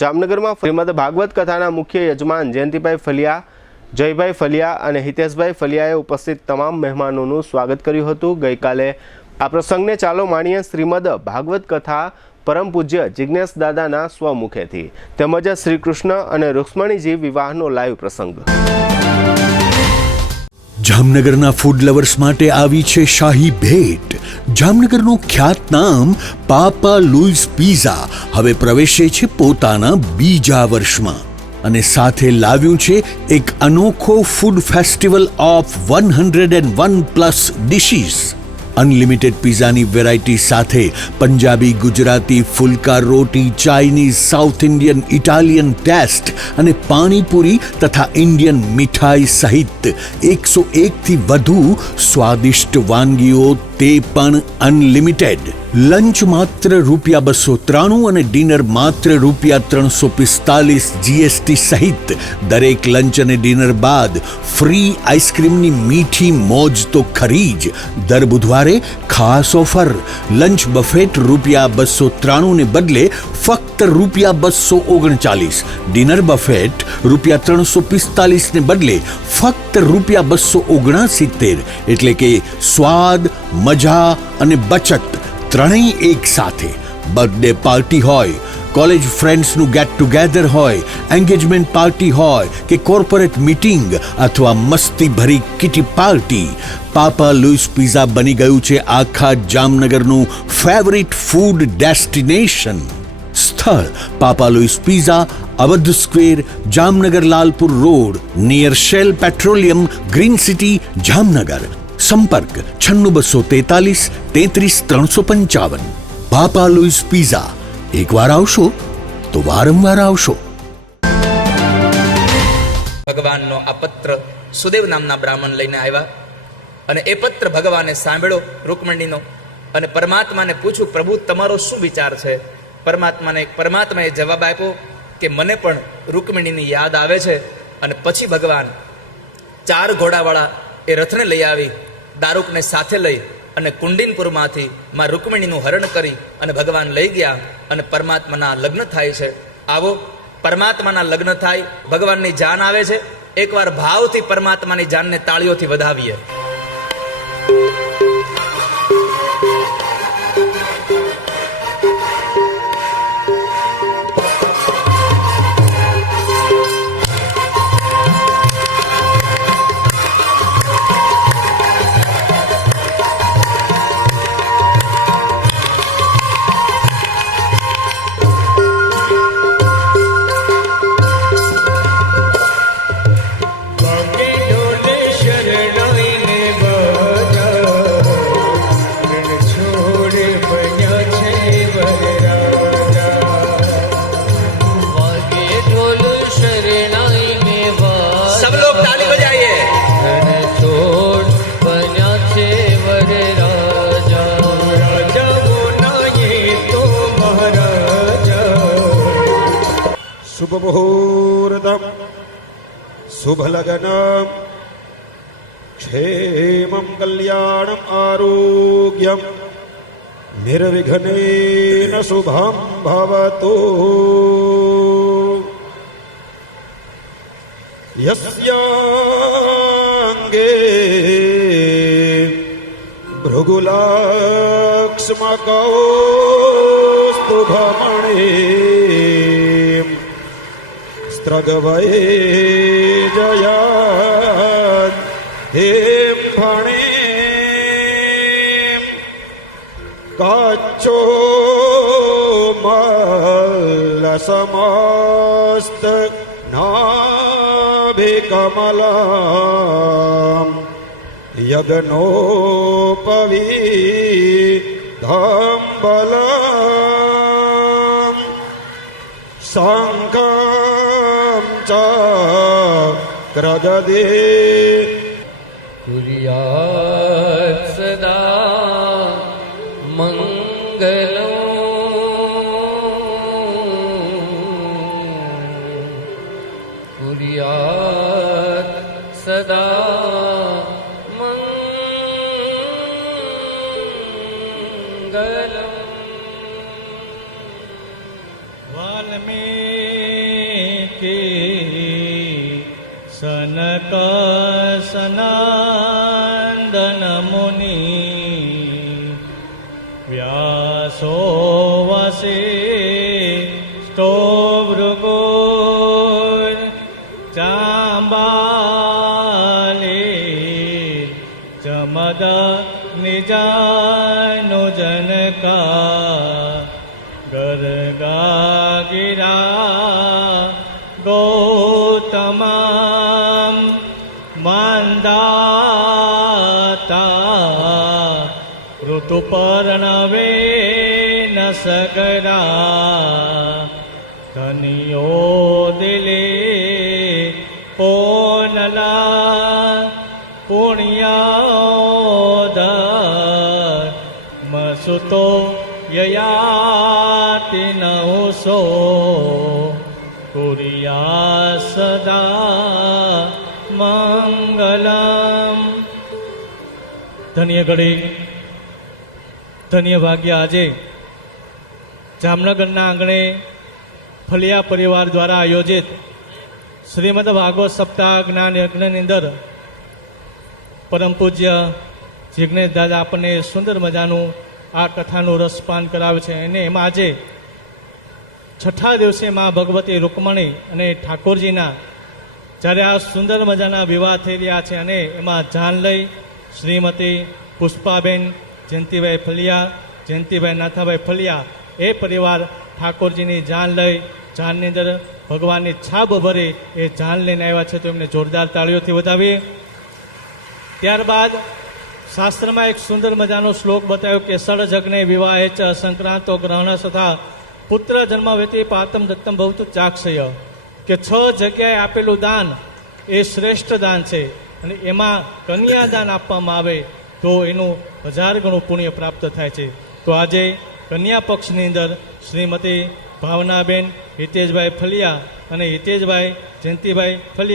જામનગરમાં શ્રીમદ ભાગવત કથાના મુખ્ય યજમાન જયંતિભાઈ ફલિયા, જયભાઈ ફલિયા અને હિતેશભાઈ ફલિયાએ ઉપસ્થિત તમામ મહેમાનોનું સ્વાગત કર્યું હતું। ગઈકાલે આ પ્રસંગને ચાલો માણીએ શ્રીમદ ભાગવત કથા પરમ પૂજ્ય જિજ્ઞેશ દાદાના સ્વમુખેથી, તેમજ શ્રી કૃષ્ણ અને રૂક્ષ્મણીજી વિવાહનો લાઈવ પ્રસંગ। જામનગરના ફૂડ લવર્સ માટે આવી છે શાહી ભેટ। જામનગરનું ખ્યાત નામ પાપા લુઈસ પિઝા હવે પ્રવેશે છે પોતાના બીજા વર્ષમાં અને સાથે લાવ્યું છે એક અનોખો food festival of 101+ dishes. Unlimited પિઝાની વેરાયટી સાથે પંજાબી, ગુજરાતી, ફુલકા રોટી, Chinese, South Indian, Italian taste અને પાણીપુરી તથા ઇન્ડિયન મીઠાઈ સહિત 101થી વધુ સ્વાદિષ્ટ વાનગીઓ, તે પણ અનલિમિટેડ। લંચ માત્ર ₹293 અને ડિનર માત્ર ₹345 GST સહિત દરેક લંચ અને ડિનર બાદ ફ્રી આઈસ્ક્રીમની મીઠી મોજ તો ખરી જ। દર બુધવારે ખાસ ઓફર, લંચ બફેટ ₹293 ને બદલે ફક્ત ₹239, ડિનર બફેટ ₹345 ને બદલે ફક્ત ₹269, એટલે કે સ્વાદ, મજા અને બચત ત્રણેય એક સાથે। બર્થડે પાર્ટી હોય, કોલેજ ફ્રેન્ડ્સનું ગેટ ટુગેધર હોય, એન્ગેજમેન્ટ પાર્ટી હોય કે કોર્પોરેટ મીટિંગ અથવા મસ્તી ભરી kitty party, Papa Louis Pizza બની ગયું છે આખા જામનગરનું ફેવરિટ ફૂડ ડેસ્ટિનેશન। સ્થળ Papa Louis Pizza, Awadh Square, Jamnagar Lalpur Road, near Shell Petroleum, Green City, Jamnagar. સંપર્ક 96 243 33 355। પાપા લુઈસ પિઝા, એકવાર આવશો તો વારંવાર આવશો। ભગવાનનો આ પત્ર સુદેવ નામના બ્રાહ્મણ લઈને આવ્યા અને એ પત્ર ભગવાને સાંભળ્યો રૂકમણીનો અને પરમાત્માને પૂછ્યું, પ્રભુ તમારો શું વિચાર છે? પરમાત્માએ જવાબ આપ્યો કે મને પણ રૂકમણીની યાદ આવે છે। અને પછી ભગવાન 4 ઘોડાવાળા એ રથને લઈ આવી, દારૂકને સાથે લઈ અને કુંડિનપુરમાંથી માં રૂકમણીનું હરણ કરી અને ભગવાન લઈ ગયા અને પરમાત્માના લગ્ન થાય છે। આવો પરમાત્માના લગ્ન થાય, ભગવાનની જાન આવે છે। એકવાર ભાવથી પરમાત્માની જાનને તાળીઓથી વધાવીએ। शुभ मुहूर्तम शुभ लगनम क्षेमं कल्याणम आरोग्यम निर्विघ्नेन शुभम भवतु। यस्यांगे भृगुलाक्ष्मकौस्तुभमणि स्त्रगवये जयन् हें फणे काचो मल्लसमस्त नाभिकमलं यज्ञोपवीतं बलं शङ्खं चक्रगदे कुर्यात् सदा मङ्गलम्। कुर्यात् सदा मङ्गलम्। वाल्मीकि કી સનક સનંદન મુનિ વ્યાસો વસિષ્ઠો ભૃગુ ચાંબાલી ચમદ નિજાનો જનકા ગરગા ગિરા ગૌતમમ મંદાતા ઋતુપર્ણવે ન સગરા ધનિયો દિલે પોનલા પુણ્યોદર મસુતો યયાતિ નહુસો કુર્યા સદા મંગલમ. ધન્ય ઘડી ધન્ય ભાગ્ય આજે જામનગરના આંગણે ફલિયા પરિવાર દ્વારા આયોજિત શ્રીમદ ભાગવત સપ્તાહ જ્ઞાન યજ્ઞની અંદર પરમ પૂજ્ય જિજ્ઞેશ દાદા આપણને સુંદર મજાનું આ કથાનું રસપાન કરાવે છે. અને એમાં આજે છઠ્ઠા દિવસે મા ભગવતી રૂકમણી અને ઠાકોરજીના જ્યારે આ સુંદર મજાના વિવાહ થઈ રહ્યા છે અને એમાં જાન લઈ શ્રીમતી પુષ્પાબેન જયંતિભાઈ ફલિયા, જયંતિભાઈ નાથાભાઈ ફલિયા એ પરિવાર ઠાકોરજીની જાન લઈ જાનની અંદર ભગવાનની છાબ ભરી એ જાન લઈને આવ્યા છે, તો એમને જોરદાર તાળીઓથી વધાવીએ. ત્યારબાદ શાસ્ત્રમાં એક સુંદર મજાનો શ્લોક બતાવ્યો કે સળજગ્ને વિવાહે ચ સંક્રાંતો ગ્રહણ તથા પુત્ર જન્મવેતી પાતમ દત્તમ ભવતું ચાક્ષય, કે 6 જગ્યાએ આપેલું દાન એ શ્રેષ્ઠ દાન છે અને એમાં કન્યાદાન આપવામાં આવે તો એનું 1000 ગણું પુણ્ય પ્રાપ્ત થાય છે. તો આજે કન્યા પક્ષની અંદર શ્રીમતી ભાવનાબેન હિતેશભાઈ ફલિયા અને હિતેશભાઈ જયંતિભાઈ ફલિયા